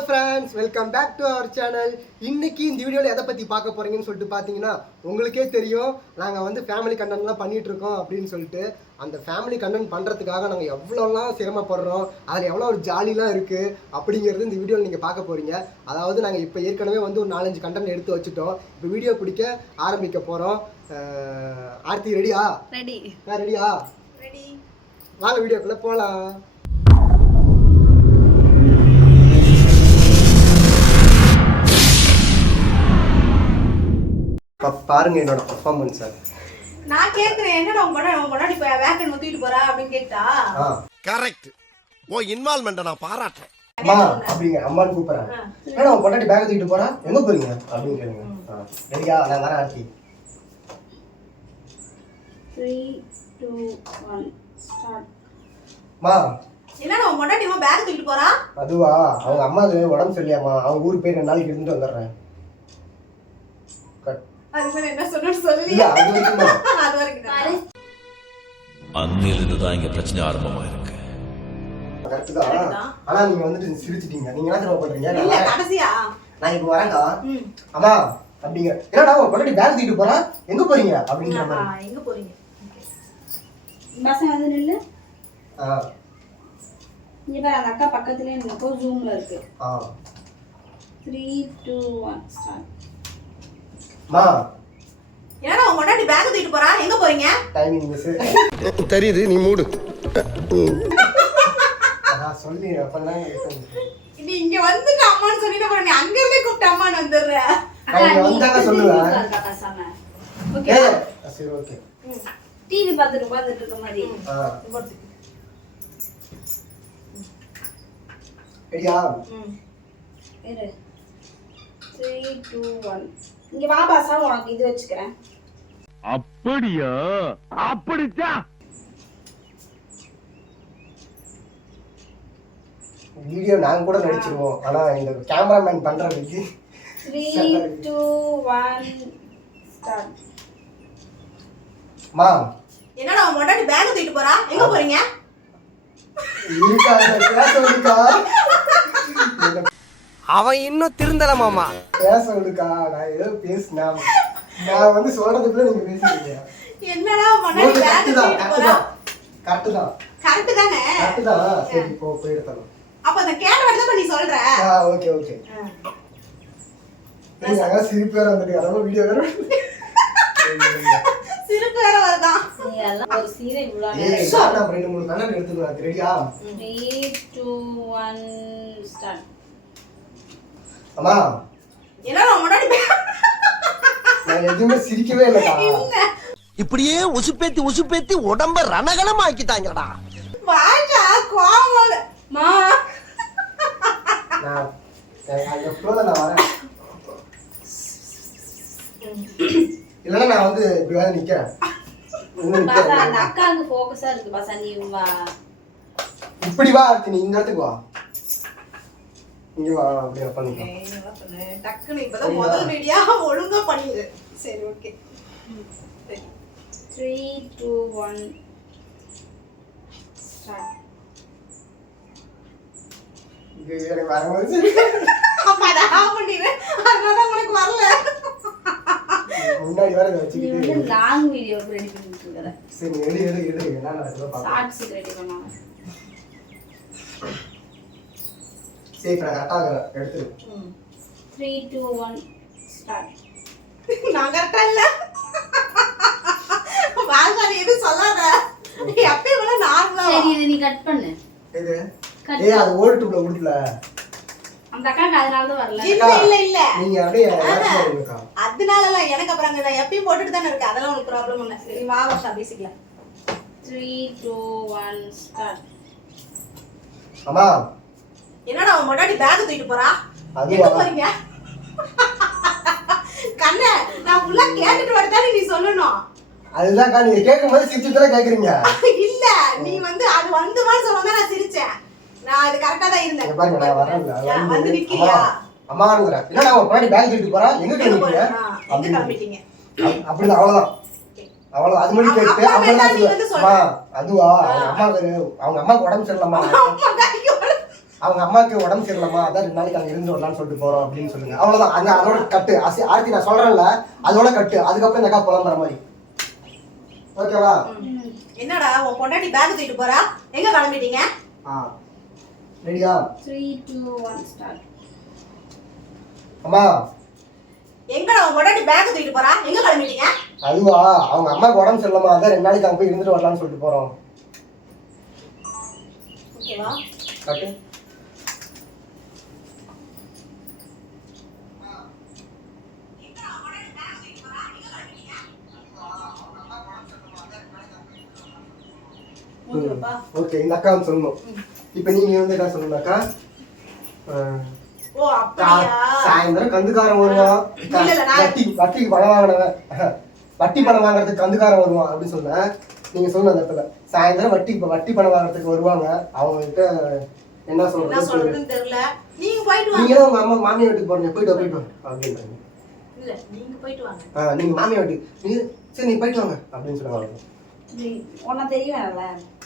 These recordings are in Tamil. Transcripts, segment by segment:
Friends welcome back to our channel இன்னைக்கு இந்த வீடியோவில் எதை பற்றி பார்க்க போறீங்கன்னு சொல்லிட்டு பார்த்தீங்கன்னா உங்களுக்கே தெரியும். நாங்கள் வந்து ஃபேமிலி கண்டென்ட்லாம் பண்ணிட்டு இருக்கோம் அப்படின்னு சொல்லிட்டு அந்த ஃபேமிலி கண்டென்ட் பண்ணுறதுக்காக நாங்கள் எவ்வளோலாம் சிரமப்படுறோம் அதில் எவ்வளோ ஒரு ஜாலிலாம் இருக்குது அப்படிங்கிறது இந்த வீடியோவில் நீங்கள் பார்க்க போகிறீங்க அதாவது நாங்கள் இப்போ ஏற்கனவே வந்து ஒரு நாலஞ்சு கண்டென்ட் எடுத்து வச்சுட்டோம். இப்போ வீடியோ பிடிக்க ஆரம்பிக்க போகிறோம் ஆர்த்தி ரெடியா ரெடி ரெடியா ரெடி வாங்க வீடியோக்குள்ளே போகலாம் பாருங்க என்னோட பர்ஃபார்மன்ஸ் சார் நான் கேக்குறேன் என்னடா உன் பொண்ணு உன் பொண்ணாடி போய் வேக்கன் முத்திட்டு போறா அப்படின்னு கேட்டா? கரெக்ட் ஓ இன்வால்மெண்ட்டை நான் பாராட்டுறேன். அம்மா அப்படிங்க அம்மான்னு கூப்பிடுறேன் ஏன்னா உன் பொண்டாட்டி பேக் தூக்கிட்டு போறா? எங்க போறீங்க? அப்படின்னு கேளுங்க. ரெடியா நான் வரேன் Aarthi. Three two one start மா என்னடா உன் பொண்டாட்டி பேக் தூக்கிட்டு போறா? அதுவா? அவங்க அம்மாவுக்கு உடம்பு சரியில்லையாம்மா? அவங்க ஊருக்கு போய் ரெண்டு நாளைக்கு இருந்துட்டு வந்துடுறேன். அதுக்கு என்ன சொல்லணும்னு சொல்லி. அது வரைக்கும் இங்க பிரச்சனை ஆரம்பமா இருக்கு. ஆனா நீங்க வந்துட்டு சிரிச்சிட்டீங்க. நீங்க என்ன பண்றீங்க? நான் இப்போ வரேன்டா ம். அம்மா அப்படிங்க. என்னடா உன் பொண்டாட்டி பேக் தூக்கிட்டு போறா? எங்க போறீங்க? அப்படிங்கிற ஆ, மாதிரி. எங்க போறீங்க? பசங்க வந்து நில்லு. ஆ. இங்க பாரு அந்த அக்கா பக்கத்துலயே நிற்கோ ஜூம்ல இருக்கு. ஆ. த்ரீ டூ ஒன் ஸ்டார்ட் மா. என்னடா உன் பொண்டாட்டி பேக் தூக்கிட்டு போறா? எங்க போறீங்க? டைமிங் மிஸ் தெரியுது நீ மூடு. நான் சொல்லி அப்பதான் நீ இங்க வந்துட்டு அம்மான்னு சொல்லிட்டு போற நீ அங்க இருந்தே கூப்பிட்டு அம்மான்னு வந்துடுற. வந்தாங்க சொல்லுவேன் சரி ஓகே. டிவி பார்த்துட்டு பார்த்துட்டு இருக்க மாதிரி. ரெடியா? ம். இரு. த்ரீ டூ ஒன் இங்க வா பாசா உனக்கு இது வச்சுக்கிறேன். அப்படியா? அப்படித்தான் வீடியோ நாங்க கூட நடிச்சிருவோம். ஆனா இந்த கேமராமேன் பண்றதுக்கு த்ரீ டூ ஒன் ஸ்டார்ட் மா. என்னடா உன் பொண்டாட்டி பேக் தூக்கிட்டு போறா? எங்க போறீங்க? இருக்கா பேச அவன் இன்னும் திருந்தல மாமா. பேச விடுக்கா நான் ஏதோ பேசினா. நான் வந்து சொல்றதுக்குள்ள நீங்க பேசுறீங்க என்னடா பேக் கரெக்ட் தான் கரெக்ட் தான் கரெக்ட் தானே? கரெக்ட் தான் சரி போ போயிடுத்தலாம் அப்ப அந்த கேட்ட மட்டும் தான் நீ சொல்ற? ஆ ஓகே ஓகே. நாங்க சிரிப்பு வேற வந்துட்டு அதனால வீடியோ வேற சிரிப்பு வேற வருதான் நீ எல்லாம் ஒரு சீரை ஏய் சார் நான் ரெண்டு மூணு கண்ணன் எடுத்துக்கலாம் ரெடியா த்ரீ டூ ஒன் ஸ்டார்ட் அம்மா. நான் எதுவுமே சிரிக்கவே இல்லக்கா இப்படியே உசுப்பேத்தி உசுப்பேத்தி உடம்ப ரணகலம் ஆக்கிட்டாங்கடா வாஜா கோவம் மா. நான் நான் அந்த ஃப்ளோல நான் வரேன். இல்லைன்னா நான் வந்து இப்படி வந்து நிக்கிறேன். இன்னும் பாசா அந்த நிக்கிறேன் அக்காவுக்கு ஃபோக்கஸா இருக்கு பாசா நீ வா. இப்படி வா நீ இந்த இடத்துக்கு வா. இங்க வா அப்படியே பண்ணிக்கோ டக்குனு இப்பதான் முதல் வீடியோ ஒழுங்கா பண்ணிடு சரி ஓகே த்ரீ டூ ஒன் எனக்கு உனக்கு வரல. முன்னாடி நீ வச்சுக்கிட்டு லாங் வீடியோ ரெடி பண்ணிட்டு இருக்கிற சரி எடு எடு எடு. என்ன நடக்குதோ பார்க்கலாம். ஷார்ட்ஸ் ரெடி பண்ணாங்க நான் கரெக்டாக த்ரீ டூ ஒன் ஸ்டார்ட் நான் கரெக்டா இல்ல? நீ எதுவும் சொல்லாத. எப்பயும் நார்மலா சரி இதை நீ கட் பண்ணு. இது Cut. ஏய் அது ஓல்டுல விடல அந்த அக்காக்கு அதனால தான் வரல. இல்ல இல்ல இல்ல. நீங்க அப்படியே எனக்கு அப்புறம் அங்க நான் எப்பயும் போட்டுட்டு தானே இருக்கு. அதெல்லாம் உனக்கு ப்ராப்ளம் இல்ல. சரி வா பேசிக்கலாம். த்ரீ டூ ஒன் ஸ்டார்ட் அம்மா என்னடா உன் முன்னாடி பேக் தூக்கிட்டு போறா? எங்க போறீங்க? கண்ணே நான் ஃபுல்லா கேட்டுட்டு வரதானே நீ சொல்லணும். அதுதான்க்கா நீங்க கேட்கும் போது சிரிச்சுட்டு தானே கேக்குறீங்க இல்ல நீ வந்து அது வந்துமான்னு சொல்லதான் நான் சிரிச்சேன். நான் அது கரெக்டா தான் இருந்தேன். பாருங்க நான் வரேன்ல யா, வந்து வந்து நிக்கிறியா? அம்மா அம்மாங்கிறேன் என்னடா உன் பின்னாடி பேக் தூக்கிட்டு போறா? எங்க கிளம்பிட்டீங்க? எங்க கிளம்பிட்டீங்க? அப்~ அப்படிதான் அவ்வளவுதான். அவ்வளவு அது மட்டும் கேட்டு அப்பா அப்புறம் வேணா தான் நீ வந்து சொல்லுவேன். சொல்லு. அம்மா அதுவா? அவங்க அம்மாவுக்கு அவங்க அம்மாவுக்கு உடம்பு அம்மா கையோட அவங்க அம்மாவுக்கு உடம்பு சரியில்லாமா அதான் ரெண்டு நாளைக்கு அங்கே இருந்து வரலாம்னு சொல்லிட்டு போறோம் அப்படின்னு சொல்லுங்க. அவ்வளவுதான். அந்த அதோட கட்டு. அசி ஆர்த்தி நான் சொல்றேன்ல அதோட கட்டு. அதுக்கப்புறம் இந்த அக்கா புலம்புற மாதிரி. ஓகேவா என்னடா உன் பொண்டாட்டி பேக் தூக்கிட்டு போறா? எங்க கிளம்பிட்டீங்க? ஆ. ரெடியா? த்ரீ டூ ஒன் ஸ்டார்ட் அம்மா. எங்கடா உன் பொண்டாட்டி பேக் தூக்கிட்டு போறா? எங்க கிளம்பிட்டீங்க? அதுவா? அவங்க அம்மாவுக்கு உடம்பு சரியில்லாமா அதான் ரெண்டு நாளைக்கு அங்கே போய் இருந்துட்டு வரலாம்னு சொல்லிட்டு போறோம். ஓகேவா கட்டு. ஓகே இந்த அக்கா சொல்லணும். இப்போ நீங்க வந்து என்ன சொல்லணும்னாக்கா ஆஹ், ஓ அப்படியா? சாயந்தரம் கந்துக்காரன் வருவான் இல்ல, இல்ல, நான்- வட்டி வட்டிக்கு பணம் வாங்கினவன். வட்டி பணம் வாங்குறதுக்கு கந்துக்காரன் வருவான் அப்படின்னு சொன்னேன் நீங்க சொன்ன அந்த இடத்துல. சாயந்தரம் வட்டி வட்டி பணம் வாங்குறதுக்கு வருவாங்க. அவங்க கிட்ட என்ன. சொல்றதுன்னு தெரியல. நீங்க போயிட்டு நீங்க வாங்க. தான் உங்க அம்மா மாமியார் வீட்டுக்கு போறீங்க. போயிட்டு போயிட்டு வாங்க அப்படின்றாங்க. இல்ல நீங்க போயிட்டு வாங்க. நீங்க மாமியார் வீட்டுக்கு. நீ சரி நீ போயிட்டு வாங்க. அப்படின்னு சொல்லுவாங்க த்ரீ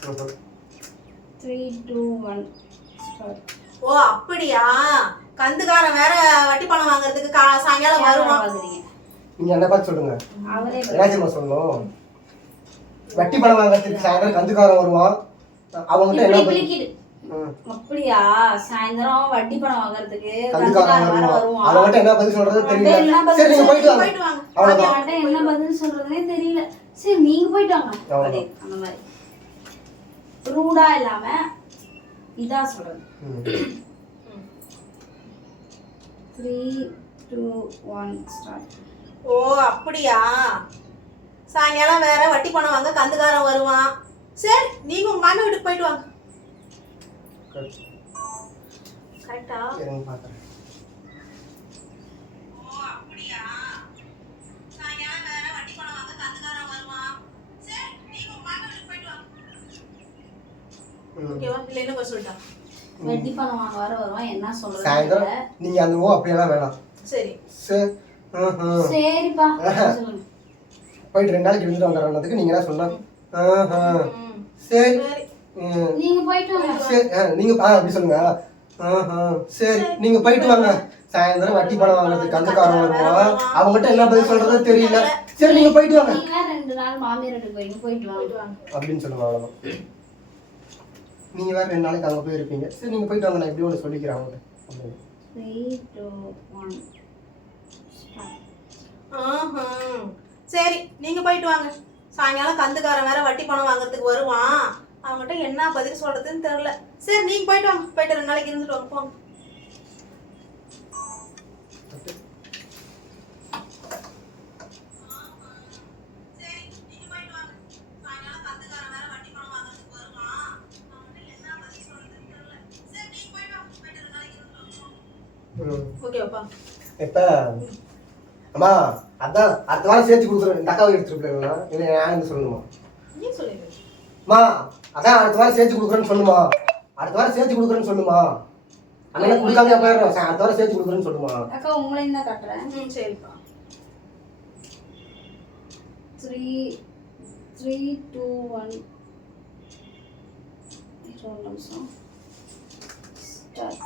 ம்ஹும். த்ரீ டூ ஒன் ஓ அப்படியா? கந்துக்காரன் வேற வட்டி பணம் வாங்குறதுக்கு கா- சாயங்காலம் வருவான். நீங்க என்ன பார்த்து சொல்லுங்க. அவரே சொல்லணும். வட்டி பணம் வாங்குறதுக்கு சாயந்தரம் கந்துக்காரன் வருவான். அவங்ககிட்ட என்ன. அப்படியா? சாயந்தரம் வட்டி பணம் வாங்குறதுக்கு என்ன பதில் சொல்றது தெரியல. என்ன பதில் சொல்றதுனே தெரியல. சரி நீங்க போயிட்டு வாங்க. அதே அந்த மாதிரி. ரூடா இல்லாம இதா சொல்றது. த்ரீ டூ ஒன் ஸ்டார்ட் ஓ அப்படியா? சாயங்காலம் வேற வட்டி பணம் வாங்க கந்துக்காரன் வருவான். சரி நீங்க உங்க மாமி வீட்டுக்கு போயிட்டு வாங்க. கரெக்டா இருங்க பார்க்கறேன். ஓ அப்படியா சாயங்காலம் வேற வட்டி பணம் வாங்க கந்துக்காரன் வருவான் சரி நீங்க உங்க மாமி வீட்டுக்கு போயிட்டு வாங்க ம். ஓகேவா? இல்ல என்ன பதில் சொல்லிட்டா வட்டி பணம் வாங்க வர வருவான் என்ன சொல்றது சாயந்தரம் நீங்க அந்த ஓ அப்படியெல்லாம் வேணாம். சரி. சரி. சரிப்பா போயிட்டு ரெண்டு நாளைக்கு இருந்துட்டு வந்துடுறதுக்கு நீங்க என்ன சொல்லலாம். ம்ஹும். சரி. நீங்க போயிட்டு வாங்க. சரி ஆ, நீங்க ஆ அப்படி சொல்லுங்க. சரி நீங்க போயிட்டு வாங்க. சாயந்தரம் வட்டி பணம் வாங்குறதுக்கு கந்துக்காரன் வருவான். அவங்ககிட்ட என்ன பதில் சொல்றதோ தெரியல. சரி நீங்க போயிட்டு வாங்க. ரெண்டு நாள் மாமியார் வீட்டுக்கு போயிட்டு வாங்க. அப்படின்னு அவ்வளவுதான். நீங்க வேற ரெண்டு நாளைக்கு அங்க போய் இருப்பீங்க சரி நீங்க போயிட்டு வாங்க நான் இப்படி ஒன்று சொல்லிக்கிறேன் ஆஹும். சரி நீங்க போயிட்டு வாங்க. சாயங்காலம் கந்துக்காரன் வேற வட்டி பணம் வாங்குறதுக்கு வருவான். அவங்ககிட்ட என்ன பதில் சொல்றதுன்னு தெரியல. சரி நீங்க போயிட்டு வாங்க. போயிட்டு ரெண்டு நாளைக்கு இருந்துட்டு வாங்க போங்க. இப்ப அம்மா அதான் அடுத்த வாரம் சேர்த்து கொடுக்குறேன் இந்த அக்காவை போயிடலாம் இல்லை நான் என்ன சொல்லணுமா? அம்மா அதான் அடுத்த வாரம் சேர்த்து கொடுக்குறேன்னு சொல்லுமா? அடுத்த வாரம் சேர்த்து கொடுக்குறேன்னு சொல்லுமா? அண்ணன் கொடுக்காம போயிடுறோம். சரி, அடுத்த வாரம் சேர்த்து கொடுக்குறேன்னு சொல்லுமா? அக்கா உங்களையும் தான் கட்டுறேன். ம் சரிப்பா. த்ரீ த்ரீ டூ ஒன் ஒரு நிமிஷம். ஸ்டார்ட்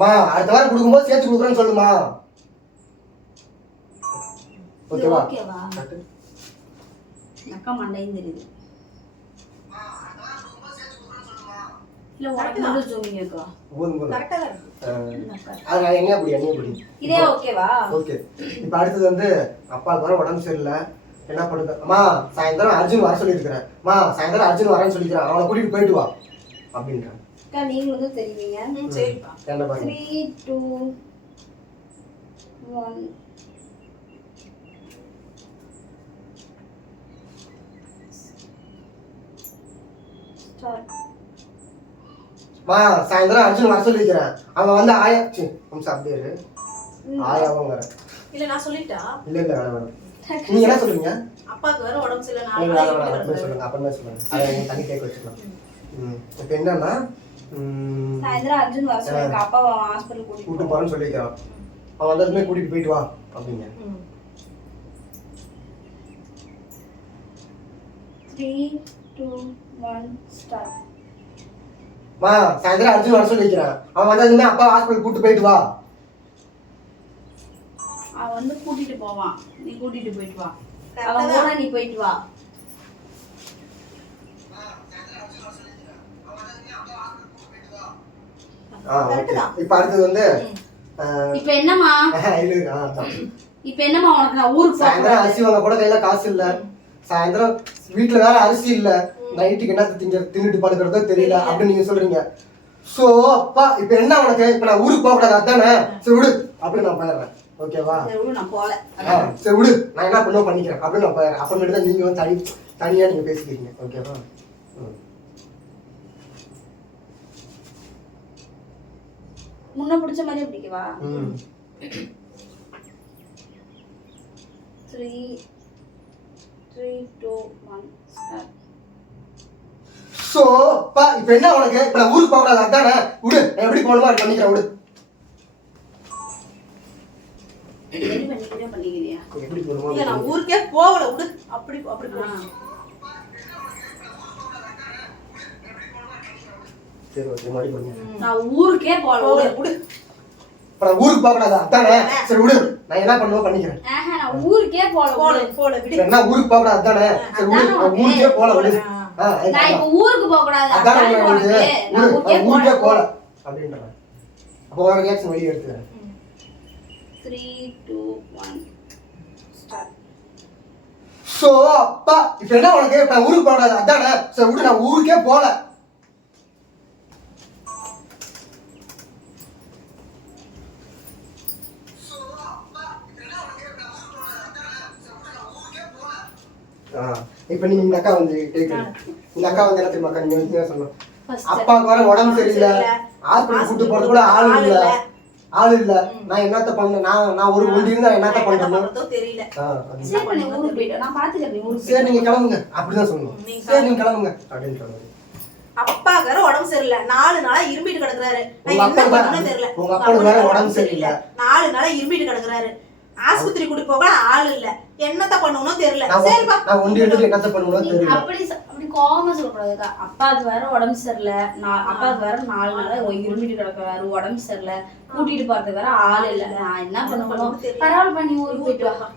அம்மா அடுத்த வாரம் கொடுக்கும்போது சேர்த்து கொடுக்குறேன்னு சொல்லுமா. ஓகேவா? அக்கா மண்டையும் தெரியுது. அடுத்தது வந்து அப்பாவுக்கு வர உடம்பு சரியில்லை. என்ன பண்ணுது அம்மா சாயந்தரம் அர்ஜுன் வர சொல்லியிருக்கிறேன் அம்மா சாயந்தரம் அர்ஜுன் வரேன்னு சொல்லிக்கிறேன் அவனை கூட்டிட்டு போயிட்டு வா. அப்படின்றான் அக்கா நீங்களும் சரிப்பா. என்ன பாருங்க. த்ரீ டூ ஒன் சாயந்தரம் அர்ஜுன் வர அவன் வந்து ஆயா சி நிமிஷம் அப்படியே இரு. ஆயாவும் வர. இல்ல நான் சொல்லிட்டா? இல்ல இல்ல வேணாம் வேணாம். நீங்க என்ன சொல்றீங்க? அப்பாவுக்கு வேற உடம்பு சரியில்லை வரக்கூடாது. சொல்லுங்க அப்புறமே சொல்லுங்க. அதை தனி கேட்க வச்சுக்கலாம். இப்போ என்னன்னா சாயந்தரம் அர்ஜுன் வர சொல்லிருக்க ஹாஸ்பிட்டல் கூட்டிட்டு போறேன்னு சொல்லியிருக்கான் அவன் வந்ததுமே கூட்டிட்டு போயிட்டு வா அப்படிங்க. த்ரீ டூ ஒன் ஸ்டார்ட் மா சாயந்தரம் அர்ஜுன் வர சொல்லி வைக்கிறேன் அவன் வந்ததுமே அப்பா ஹாஸ்பிட்டல் கூட்டு போயிட்டு வா. அவன் வந்து கூட்டிட்டு போவான். நீ கூட்டிட்டு போயிட்டு வா. அவன் நீ போயிட்டு வா ஆ ஓகே இப்போ அடுத்தது வந்து இப்ப. இப்ப உனக்கு ஊருக்கு சாயந்தரம் அரிசி வாங்க கூட கையில காசு இல்ல. சாயந்தரம் வீட்டுல வேற அரிசி இல்ல. நைட்டுக்கு என்ன திங்க தின்னுட்டு படுக்கிறதோ தெரியல அப்படின்னு நீங்க சொல்றீங்க. சோ அப்பா இப்ப என்ன உனக்கு? இப்ப நான் ஊருக்கு போக கூடாது அதானே? சரி விடு அப்படின்னு நான் போயிடுறேன். ஓகேவா? சரி, விடு, நான் போல ஆ, சரி விடு நான் என்ன பண்ணுவோம் பண்ணிக்கிறேன். அப்படின்னு நான் போயிடுறேன். அப்புறமேட்டு தான் நீங்க வந்து தனி தனியா நீங்க பேசிக்கிறீங்க. ஓகேவா ம். முன்ன பிடிச்ச மாதிரியே பிடிக்கவா three three two one start so அப்பா இப்ப என்ன உனக்கு? இப்ப நான் ஊருக்கு போக கூடாது அதானே? விடு எப்படி போகணுமோ பண்ணிக்கிறேன் விடு. எப்படி போகணுமோ நான் ஊருக்கே போகல விடு. அப்படி அப்படி சரி ஓகே நான் ஊருக்கே போல போகல விடு. நான் ஊருக்கு போக கூடாது அதானே சரி விடு. நான் என்ன பண்ணுவோம் பண்ணிக்கிறேன். ஆஹா, நான் ஊருக்கே விடு. போல இப்ப விடு. என்ன ஊருக்கு போக கூடாது அதானே? சரி விடு. அதானே நான் ஊருக்கே போல விடு. நான். இப்ப ஊருக்கு போக கூடாது அதானே நான் ஊருக்கே போல அப்படின்றேன். அப்போ உனக்கு ரியாக்ஷன் வெளியே எடுத்துக்கிறேன். Three two one start so அப்பா இப்ப என்ன உனக்கு? நான் ஊருக்கு போக கூடாது அதானே? சரி விடு. நான் ஊருக்கே போல ஆ, இப்ப நீங்க இந்த அக்கா வந்து கேக்குறீங்க இந்த அக்கா வந்து என்ன தெரியுமா அக்கா நீங்க வந்து சொல்லணும். அப்பாவுக்கு வர உடம்பு சரியில்லை. ஹாஸ்பிட்டல் கூட்டு போறது கூட ஆள் இல்ல. ஆள் இல்ல. நான் என்னத்த பண்ண நான் நான் ஒரு ஒண்டி இருந்தா என்னத்த என்ன பண்றேன் தெரியல. சரி நீங்க கிளம்புங்க. அப்படிதான் சொல்லணும் சரி நீங்க கிளம்புங்க. அப்படின்ற மாதிரி அப்பாக்கு வேற உடம்பு சரியில்லை. நாலு நாளா இரும்பிட்டு கிடக்குறாரு. நான் என்ன அப்பா தெரியல. உங்க வேற உடம்பு சரியில்லை. நாலு நாளா இரும்பிட்டு கிடக்குறாரு. ஆஸ்பத்திரி கூட்டி போக ஆள் இல்ல. என்னத்த பண்ணணும் தெரியல. நான் சரிப்பா. நான் ஒண்டி எடுத்துட்டு என்னத்த பண்ணணும் தெரியல. அப்படி அப்படி கோவமா சொல்லக்கூடாதுக்கா அப்பாவுக்கு வேற உடம்பு சரியில்லை. நான் அப்பாவுக்கு வேற நாலு நாளா இருமிட்டு கிடக்குறாரு உடம்பு சரியில்லை. கூட்டிட்டு போறதுக்கு வேற ஆள் இல்ல. நான் என்ன பண்ணணும் பரவாயில்ல பண்ணி ஊருக்கு போயிட்டு வா.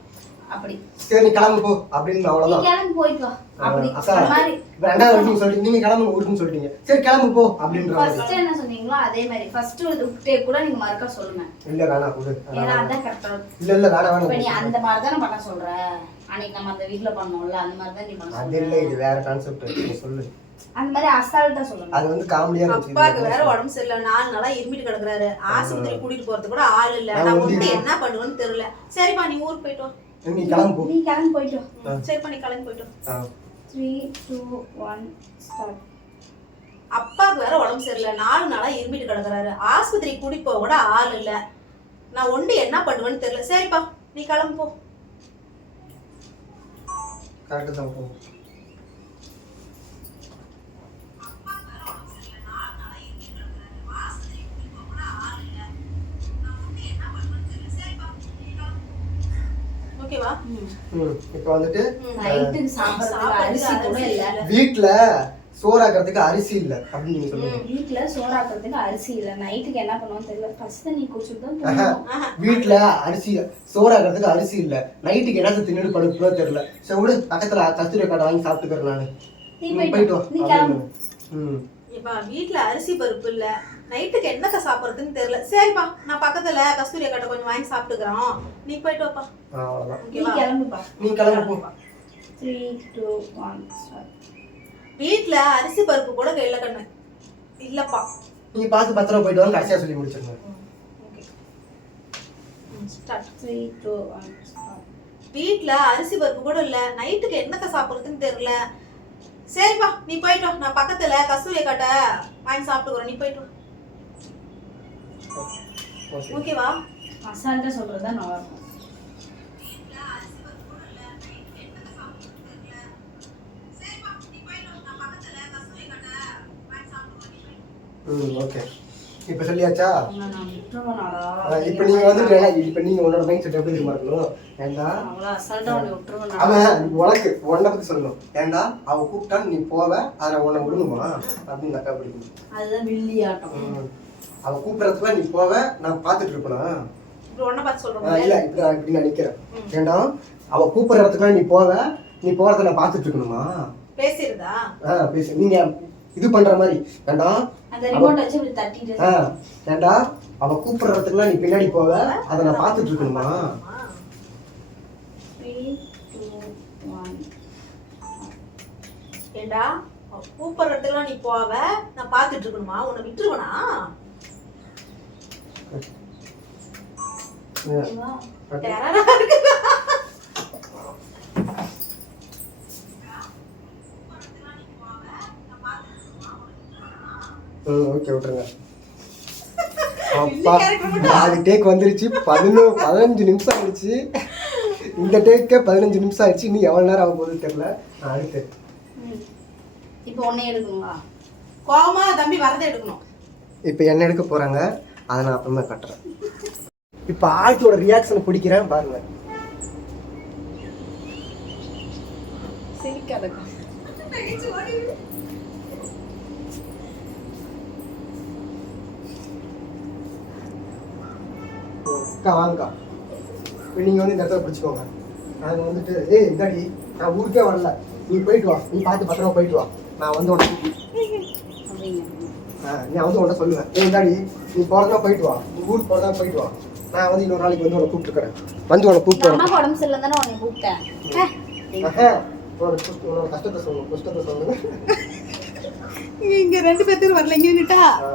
அப்படி. சரி நீ கிளம்பு போ. அப்படின்னு நீ அவ்வளவுதான் கிளம்பி போயிட்டு வா. அப்படி. அக்கா அந்த மாதிரி. இப்ப ரெண்டாவது வாட்டி நீங்க சொல்றீங்க நீங்க கிளம்புங்க ஊருக்குன்னு சொல்லிட்டீங்க. சரி கிளம்பு போ அப்படின்ற மாதிரி. ஃபர்ஸ்ட் என்ன சொன்னீங்களோ அதே மாதிரி. ஃபர்ஸ்ட் டேக் கூட நீங்க மறக்க சொல்லுங்க. இல்ல வேணாம் விடு ஏன்னா அதான் கரெக்டா இல்ல இல்ல வேணாம் இப்ப நீ வேணாம் அந்த மாதிரி தானே பண்ண சொல்ற? அன்னைக்கு நம்ம அந்த வீட்ல பண்ணோம்ல அந்த மாதிரி தான் நீ பண்ண அது இல்ல சொல்ற இது வேற கான்செப்ட் நீ சொல்லு. அந்த மாதிரி அசால்ட்டா சொல்லுங்க. அது வந்து காமெடியா அப்பாக்கு வேற உடம்பு சரியில்லை. நாலு நாளா இருமிட்டு கிடக்குறாரு. ஆஸ்பத்திரி கூட்டிட்டு போறதுக்கு கூட ஆள் இல்ல. நான் வந்து என்ன பண்ணுவேன்னு தெரியல. சரிப்பா நீ ஊருக்கு போயிட்டு வா. நீ கிளம்பு. போ நீ கிளம்பி போயிட்டு சரிப்பா நீ கிளம்பி போயிட்டு. த்ரீ டூ ஒன் ஸ்டார்ட் அப்பாவுக்கு வேற உடம்பு சரியில்லை. நாலு நாளா இருமிட்டு கிடக்குறாரு. ஆஸ்பத்திரி கூட்டிட்டு போக கூட ஆள் இல்ல. நான் ஒண்டி என்ன பண்ணுவேன்னு தெரியல. சரிப்பா நீ கிளம்பு போ. கரெக்டு தான் போ. இப்போ வந்துட்டு நைட்டுக்கு சாப்பிடுறதுக்கு அரிசி கூட இல்ல. வீட்ல சோறாக்குறதுக்கு அரிசி இல்ல அப்படின்னு நீங்க சொல்லுங்க. வீட்ல சோறாக்குறதுக்கு அரிசி இல்ல. நைட்டுக்கு என்ன பண்ணுவோம்னு தெரியல. ஃபர்ஸ்ட் தண்ணி குடிச்சிட்டு வீட்ல அரிசி சோறாக்குறதுக்கு அரிசி இல்ல. நைட்டுக்கு என்னது தின்னுட்டு படுப்புனோ தெரியல. சரி விடு. பக்கத்துல கஸ்தூரி கடை வாங்கி சாப்பிட்டுக்கிறேன் நானு. நீ நீ போயிட்டு வா. நீ ம். இப்ப வீட்ல அரிசி பருப்பு இல்ல. நைட்டுக்கு என்னத்த சாப்பிடுறதுன்னு தெரியல. சரிப்பா நான் பக்கத்துல கஸ்தூரி கட்டை கொஞ்சம் வாங்கி சாப்பிட்டுக்கிறோம். நீ போயிட்டு வாப்பா. நீ கிளம்புப்பா. நீ கிளம்பு போ. த்ரீ டூ ஒன் அரிசி பருப்பு கூட கையில கண்ணு இல்லப்பா. நீங்க பார்த்து பத்திரம் போயிட்டு வாங்க கடைசியா சொல்லி முடிச்சிருங்க வீட்ல அரிசி பருப்பு கூட இல்ல. நைட்டுக்கு என்னத்த சாப்பிடுறதுன்னு தெரியல. சரிப்பா நீ போயிட்டு நான் பக்கத்துல கஸ்தூரி கட்டை வாங்கி சாப்பிட்டுக்கிறோம் நீ போயிட்டு ஓகேவா? அசால்ட்டா சொல்றது தான் நல்லா இருக்கும். ம் ஓகே. இப்ப சொல்லியாச்சா? இப்ப நீங்க வந்துட்டு இப்ப நீங்க உன்னோட மைண்ட் செட் எப்படி தெரியுமா இருக்கணும்? ஏண்டா? அவன் உனக்கு உன்னை சொல்லணும். ஏண்டா? அவ கூப்பிட்டான்னு நீ போவ அதை உன்னை விடுணுமா அப்படின்னு அக்கா பிடிக்கும் அதுதான். அவ கூப்பிடறதுக்குள்ள நீ போவ நான் பாத்துட்டு இருப்பேனா? இல்ல இப்படி நான் இப்படி நான் நிக்கிறேன். ஏண்டா அவ கூப்பிடுற இடத்துக்குலாம் நீ போவ நீ போறத நான் பாத்துட்டு இருக்கணுமா? பேசிருதா? ஆ பேசு. நீங்க இது பண்ற மாதிரி. ஏண்டா அந்த ரிமோட் வச்சு இப்படி தட்டிட்டு ஆ ஏண்டா அவ கூப்பிடுற இடத்துக்குலாம் நீ பின்னாடி போவ அதை நான் பாத்துட்டு இருக்கணுமா? ஏண்டா அவ கூப்பிடுறதுக்குலாம் நீ போவ நான் பார்த்துட்டு இருக்கணுமா? உன்னை விட்டுருவனா ஓகேவா டெரரா இருக்குதா? ம் ஓகே விட்டுருங்க. அப்பா நாலு டேக் வந்துருச்சு. பதினோ பதினஞ்சு நிமிஷம் ஆயிடுச்சு. இந்த டேக்கே பதினஞ்சு நிமிஷம் ஆயிடுச்சு. இன்னும் எவ்வளவு நேரம் ஆக போகுது தெரியல. அடுத்து. இப்போ உன்னை எடுக்கணுங்களா கோவமா தம்பி வரதை எடுக்கணும். இப்போ என்ன எடுக்க போறாங்க. அதை நான் அப்புறமா கட்டுறேன். இப்போ ஆழ்த்தியோட ரியாக்ஷன் பிடிக்கிறேன் பாருங்க. அக்கா வாங்கக்கா. நீங்கள் வந்து இந்த இடத்துல பிடிச்சிக்கோங்க. நாங்கள் வந்துட்டு ஏய் இந்தாடி நான் ஊருக்கே வரல. நீ போயிட்டு வா. நீ பார்த்து பத்திரமா போயிட்டு வா. நான் வந்து உனக்கு அப்படிங்க ஆ, நான் வந்து உன்ட்ட சொல்லுவேன். ஏய் இந்தாடி நீ போறதா போயிட்டு வா. நீ ஊருக்கு போறதா போயிட்டு வா. நான் வந்து இன்னொரு நாளைக்கு வந்து உன்னை கூப்பிட்டுக்கிறேன். வந்து உன்னை கூப்பிட்டு அம்மாக்கு உடம்பு சரியில்லை தானே உன்னை கூப்பிட்டேன். உன்னோட கஷ்ட- உன்னோட கஷ்டத்தை சொல்லணும். கஷ்டத்தை சொல்லணும். இங்க ரெண்டு பேத்துக்கு வரல இங்க நின்னுட்டா.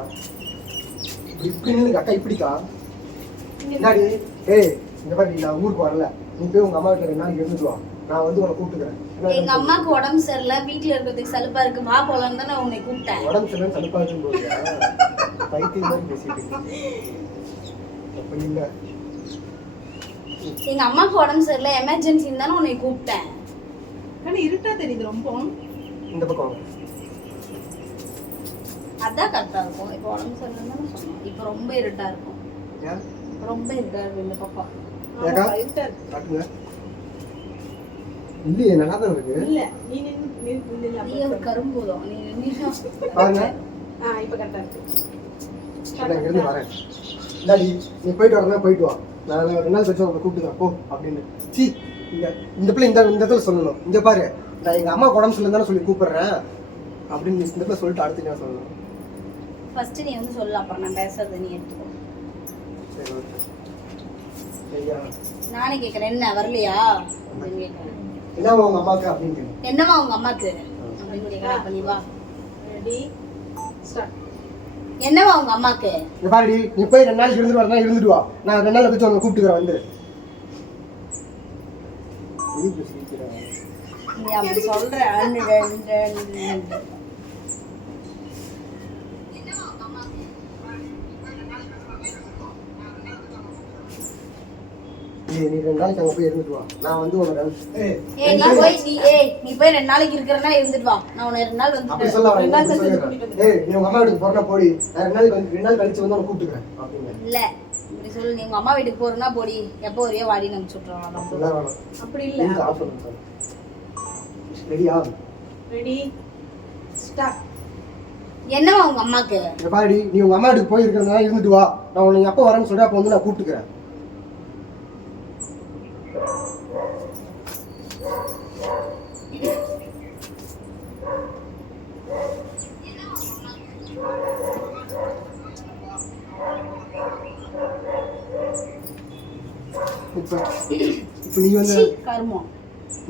இப்படி இப்படி நில்லுங்க, அக்கா இப்படிக்கா? இந்தாடி ஏய் இந்த மாதிரி நான் ஊருக்கு வரல. நீ போய் உங்க அம்மா வீட்டுல ரெண்டு நாளைக்கு இருந்துட்டு வா. நான் வந்து உன்னை கூப்பிட்டுக்கிறேன். எங்க அம்மாக்கு உடம்பு சரியில்லை வீட்டுல இருக்கிறதுக்கு சலுப்பா இருக்கு. வா போலான்னு தானே உன்னை கூப்பிட்டேன். உடம்பு சரியில்லை தடுப்பா இருக்கும் போது பைத்தியம் பேசிட்டு. அப்படி இல்லை எங்க அம்மாக்கு உடம்பு சரியில்லை எமர்ஜென்சின்னு தானே உன்னை கூப்பிட்டேன். ஆனா இருட்டா தெரியுது ரொம்ப. இந்த பக்கம் வாங்க. அதான் கரெக்டா இருக்கும். இப்போ உடம்பு சரியில்லைன்னு தானே சொன்னோம் இப்போ ரொம்ப இருட்டா இருக்கும். ஏன்? ரொம்ப இருட்டா இருக்கும் இந்த பக்கம். ஏக்கா? இருக்கு. காட்டுங்க. இல்லையே நல்லா தான் இருக்கு. இல்ல நீ நின்னு நின்னு நின்னு நீ ஒரு கரும்பூதம் நீ நிமிஷம் பாருங்க. ஆ இப்ப கரெக்டா இருக்கு. நான் இங்கிருந்து வரேன். இந்தாடி நீ போயிட்டு வரனா போயிட்டு வா. நான் ரெண்டு நாள் கழிச்சு உங்களை கூப்பிட்டு போ அப்படின்னு. சி இந்த இந்த பிள்ளை இந்த இந்த இடத்துல சொல்லணும். இங்க பாரு நான் எங்க அம்மா உடம்பு சொல்லி தானே சொல்லி கூப்பிடுறேன் அப்படின்னு இந்த இடத்துல சொல்லிட்டு அடுத்து நான் சொல்லணும்? ஃபர்ஸ்ட் நீ வந்து சொல்லு அப்புறம் நான் பேசுறது நீ எடுத்துக்கோ. சரி ஓகே ஐயா நானே கேட்கறேன் என்ன வரலையா? அப்படின்னு கேட்கறேன் என்ன உங்க அம்மாவுக்கு அப்படின்னு. என்னவா உங்க அம்மாக்கு? அப்படின்னு கேட்கறேன் நீ வா. ரெடி ஸ்டார்ட் என்னவா உங்க அம்மாக்கு? இங்க பாருடி நீ போய் ரெண்டு நாளைக்கு இருந்துட்டு வரனா இருந்துட்டு வா. நான் ரெண்டு நாள் கழிச்சு உங்களை கூப்பிட்டுக்கிறேன் வந்து? நீ அப்படி சொல்ற அண்ணு, ரெண்டு, ரெண்டு, ரெண்டு. ஏய், நீ ரெண்டு நாளைக்கு அங்க போய் இருந்துட்டு வா. நான் வந்து ஏய், நீ போய் நீ ஏய் நீ போய் ரெண்டு நாளைக்கு இருக்கிறனா இருந்துட்டு வா. நான் உன்னை ரெண்டு நாள் அப்படி வந்து சொல்ல வரேன், அப்படி. ஏய், நீ உங்க அம்மா வீட்டுக்கு போறனா போடி. நான் ரெண்டு நாளைக்கு வந்து ரெண்டு நாள் கழிச்சு வந்து உன்னை அப்படின்னு இல்ல. இப்படி சொல்லு நீ உங்க அம்மா வீட்டுக்கு போறனா போடி. எப்போ ஒரே வாடி நம்ம வேணாம். அப்படி இல்ல. ரெடியா ரெடி ஸ்டார்ட் என்னவா உங்க அம்மாக்கு? பாருடி நீ உங்க அம்மா வீட்டுக்கு போயிருக்கிறதுனால இருந்துட்டு வா. நான் உன்னை எப்போ வரேன்னு சொல்றேன் அப்போ வந்து நான் கூப்பிட்டுக்கிறேன் இப்போ இப்போ நீ வந்து கருமம்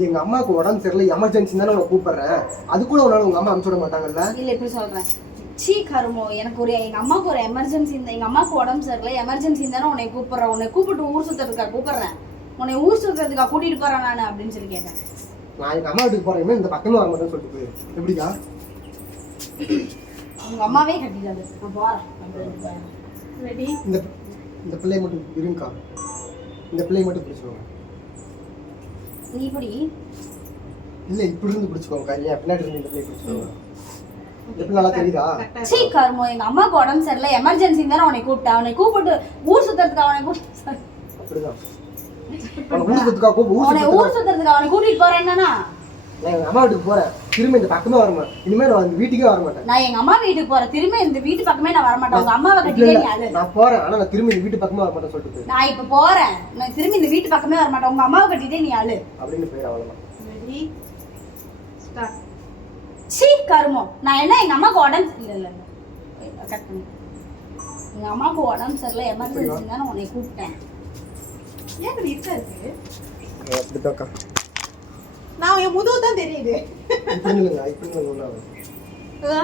எங்க அம்மாவுக்கு உடம்பு சரியில்லை எமர்ஜென்சி தானே உன்னை கூப்பிடுறேன். அது கூட உன்னால உங்க அம்மா அனுப்பிச்சு மாட்டாங்கல்ல? இல்ல இப்படி சொல்றேன். சீ கருமோ எனக்கு ஒரு எங்க அம்மாவுக்கு ஒரு எமர்ஜென்சி இந்த எங்க அம்மாவுக்கு உடம்பு சரியில்லை எமர்ஜென்சி தானே உன்னை கூப்பிடுறேன். உன்னை கூப்பிட்டு ஊர் சுத்துறதுக்காக கூப்பிடுறேன். உன்னை ஊர் சுத்துறதுக்காக கூட்டிட்டு போறேன் நானு அப்படின்னு சொல்லி கேட்டேன். நான் எங்க அம்மா வீட்டுக்கு போறேன் இந்த பக்கமே வர மாட்டேன்னு சொல்லிட்டு போயிரு. எப்படிக்கா? உங்க அம்மாவே கட்டிடாது நான் போறேன். இந்த இந்த பிள்ளைய மட்டும் இருங்கக்கா. இந்த பிள்ளைய மட்டும் பிடிச்சிக்கோங்க. நீ இப்படி இல்ல இப்படி இருந்து பிடிச்சிக்கோங்க ஏன் பின்னாடி இருந்து இந்த பிள்ளைய பிடிச்சிக்கோங்க எப்படி நல்லா தெரியுதா? சீ கருமோ எங்க அம்மாக்கு உடம்பு சரியில்லை. எமர்ஜென்சி தானே உன்னை கூப்பிட்டேன். அவனை கூப்பிட்டு ஊர் சுத்துறதுக்கு அவனை கூப்பிட்டு அப்படிதான். ஊர் கூப்பிட்டு அவனை சுத்துறதுக்கு அவனை கூட்டிட்டு போறேன் என்னன்னா? நான் எங்க அம்மா வீட்டுக்கு போறேன். திரும்ப இந்த பக்கமே வர மாட்டேன். இனிமே நான் அந்த வீட்டுக்கே வர மாட்டேன். நான் எங்க அம்மா வீட்டுக்கு போறேன். திரும்ப இந்த வீட்டு பக்கமே நான் வரமாட்டேன். உங்க அம்மாவை இல்ல, நீ அழு நான் போறேன். ஆனா நான் திரும்பி இந்த வீட்டு பக்கமே வர மாட்டேன் சொல்லிட்டு போயிரு. நான் இப்ப போறேன். நான் திரும்பி இந்த வீட்டு பக்கமே வரமாட்டேன் உங்க அம்மாவை கட்டிட்டே நீ அழு அப்படின்னு போயிரு அவ்வளவுதான். ரெடி ஸ்டார்ட் சீ கருமோ நான் என்ன எங்க அம்மாக்கு உடம்பு இல்ல இல்ல கட் பண்ணி. எங்க அம்மாவுக்கு உடம்பு சரியில்லை. எமர்ஜென்சி தானே உன்னை கூப்பிட்டேன். ஏன் இப்படி இருக்கா இருக்கு? அப்படிதான்க்கா நான் என் முதுகு தான் தெரியுது. இப்படி நில்லுங்க இப்படி நில்லுங்க உள்ள வாங்க. இதா,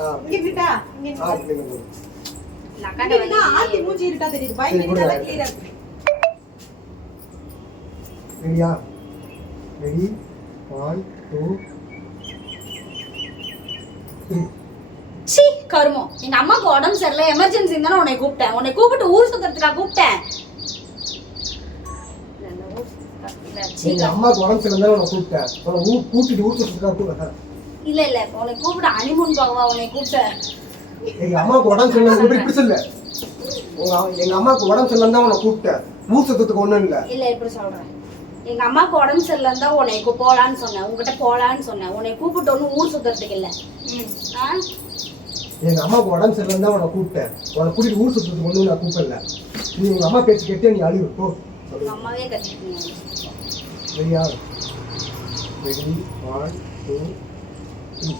ஆ. இங்க இருட்டா இங்க ஆ இருட்டா. இப்படி நில்லுங்க இங்க இருந்தா ஆத்தி மூஞ்சி இருட்டா தெரியுது. பாய் சரி, இருட்டா கொடுங்க. கிளியரா இருக்கு. ரெடியா? ரெடி? ஒன் டூ த்ரீ சீ கருமோ. எங்க அம்மாக்கு உடம்பு சரியில்லை. எமர்ஜென்சி தானே உன்னை கூப்பிட்டேன். உன்னை கூப்பிட்டு ஊர் சுத்துறதுக்காக கூப்பிட்டேன். எங்க கருமோ. அம்மாவுக்கு உடம்பு சரியில்லை உன்னை கூப்பிட்டேன். உன்னை ஊ கூட்டிட்டு ஊர் சுற்றுக்காக கூப்பிட்டேன் இல்ல இல்ல. உன்னை கூப்பிட்டு அனிமுன் போகவா உன்னை கூப்பிட்டேன் எங்க அம்மாவுக்கு உடம்பு சரியில்லை இப்படி இப்படி சொல்லு. உங்க எங்க அம்மாவுக்கு உடம்பு சரியில்லை தான் உன்னை கூப்பிட்டேன். ஊர் சுத்தத்துக்கு ஒண்ணும் இல்ல. இல்ல இப்படி சொல்றேன். எங்க அம்மாக்கு உடம்பு சரியில்லைன்னு தான் உன்னை போலான்னு சொன்னேன். உங்ககிட்ட போலான்னு சொன்னேன். உன்னை கூப்பிட்டு ஒன்றும் ஊர் சுத்துறதுக்கு இல்ல? எங்க அம்மாவுக்கு உடம்பு சரியில்லை தான் உன்னை கூப்பிட்டேன். உன்னை கூட்டிட்டு ஊர் சுத்தத்துக்கு ஒண்ணும் நான் கூப்பிடல. நீ உங்க அம்மா பேச்சு கேட்டே நீ அழுவு போ. அம்மாவே ரெடியா ரெடி ஒன் டூ த்ரீ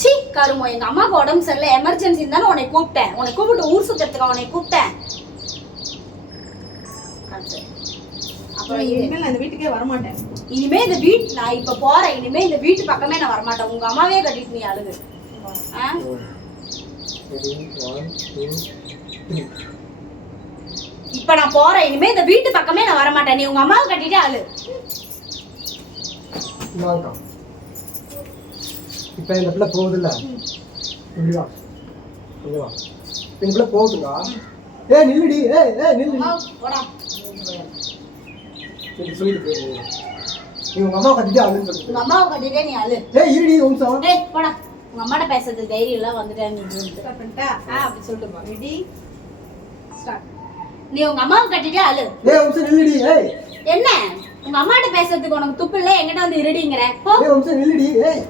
சீ கருமோ எங்க அம்மாக்கு உடம்பு சரியில்லை எமர்ஜென்சி தானே உன்னை கூப்பிட்டேன். உன்னை கூப்பிட்டு ஊர் சுத்துறதுக்கு உன்னை கூப்பிட்டேன். அப்புறம் இனிமேல் நான் இந்த வீட்டுக்கே வர மாட்டேன் இனிமே இந்த வீட் நான் இப்ப போறேன். இனிமே இந்த வீட்டு பக்கமே நான் வரமாட்டேன். உங்க அம்மாவே கட்டிட்டு நீ அழுகு ஆ? இப்ப நான் போறேன். இனிமே இந்த வீட்டு பக்கமே நான் வரமாட்டேன். நீ உங்க அம்மாவை கட்டிட்டே இந்தாங்கக்கா இப்போ இந்த பிள்ளை வா இந்த பிள்ளை போகுதுங்க. ஏ நில்லுடி. ஏ ஏ நில்லு போடா. சொல்லிட்டு நீ உங்க அம்மா கட்டிட்டு சொல்லிட்டு உங்க அம்மாவை கட்டிட்டே நீ அழு. ஏ இருடி ஒரு நிமிஷம். டேய் போடா. உங்க அம்மாட்ட பேசுறது தைரியம் எல்லாம் வந்துட்டேன் அப்படி சொல்லிட்டு ரெடி ஸ்டார்ட் நீ உங்க அம்மாவை கட்டிட்டே அழு. ஏ ஒரு நிமிஷம் நில்லுடி ஏய். என்ன? உங்க அம்மாட்ட பேசுறதுக்கு உனக்கு துப்பு இல்ல என்கிட்ட வந்து இருடிங்கிற. போ. ஏ ஒரு நிமிஷம் நில்லுடி ஏய்.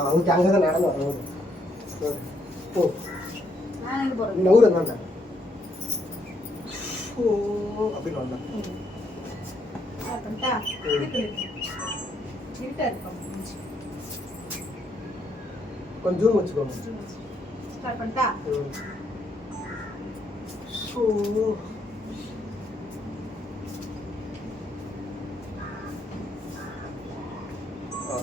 அங்கே தான் நடந்து வரணும் ஓ நான் எங்க போறது? இந்த அப்படின்னு வந்தான். கொஞ்சம் ஜூம் வச்சுக்கோங்க. ஸ்டார்ட் பண்ணிட்டா. ஸோ ஆ.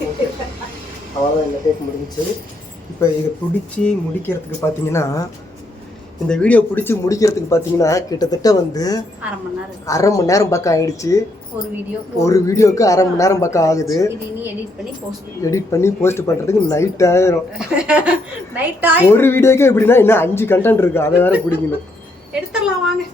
Okay. டேக் முடிஞ்சுச்சு. இப்போ இதை பிடிச்சி முடிக்கிறதுக்கு பார்த்தீங்கன்னா இந்த வீடியோ பிடிச்சி முடிக்கிறதுக்கு பார்த்தீங்கன்னா கிட்டத்தட்ட வந்து அரை மணி நேரம் பக்கம் ஆயிடுச்சு. ஒரு வீடியோ. ஒரு வீடியோக்கு அரை மணி நேரம் பக்கம் ஆகுது. எடிட் பண்ணி போஸ்ட் பண்ணுறதுக்கு நைட் ஆயிரும். ஒரு வீடியோக்கே எப்படின்னா இன்னும் அஞ்சு கண்டென்ட் இருக்கு. அதை வேற பிடிக்கணும். எடுத்துடலாம் வாங்க.